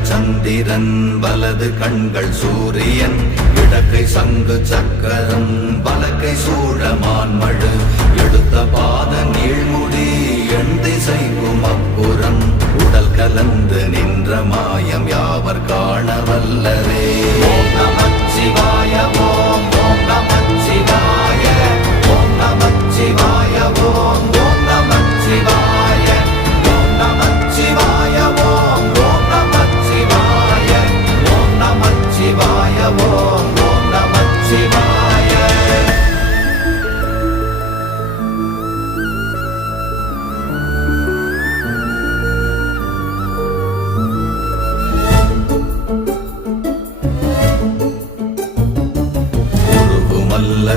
இடங்கள் சந்திரன் வலது கண்கள் சூரியன் இடக்கை சங்கு சக்கரம் வலக்கை சூழமான்மழு எடுத்த பாத நீழ்முடி எண் திசைக்கும் அப்புறம் உடல் கலந்து நின்ற மாயம் யாவர் காண வல்லரே. ஓம் நமச்சிவாய ஓம் ஓம் நமச்சிவாய ஓம் நமச்சிவாய ஓம் ஓம் நமச்சிவாய ஓம் நமச்சிவாய ஓம் ஓம் நமச்சிவாய ஓம் நமச்சிவாய ஓம் ஓம் நமச்சிவாய.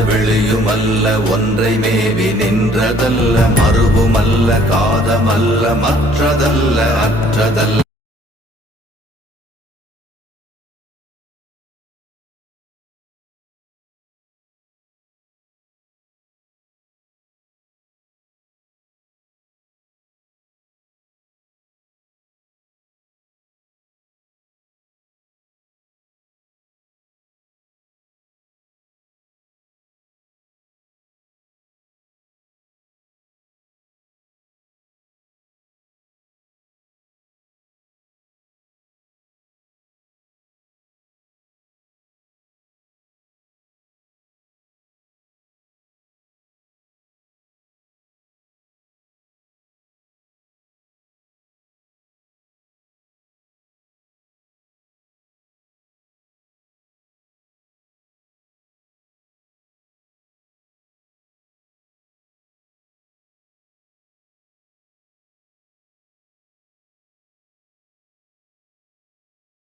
வெளியுமல்ல ஒன்றை மேவி நின்றதல்ல மறுவுமல்ல காதமல்ல மற்றதல்ல அற்றதல்ல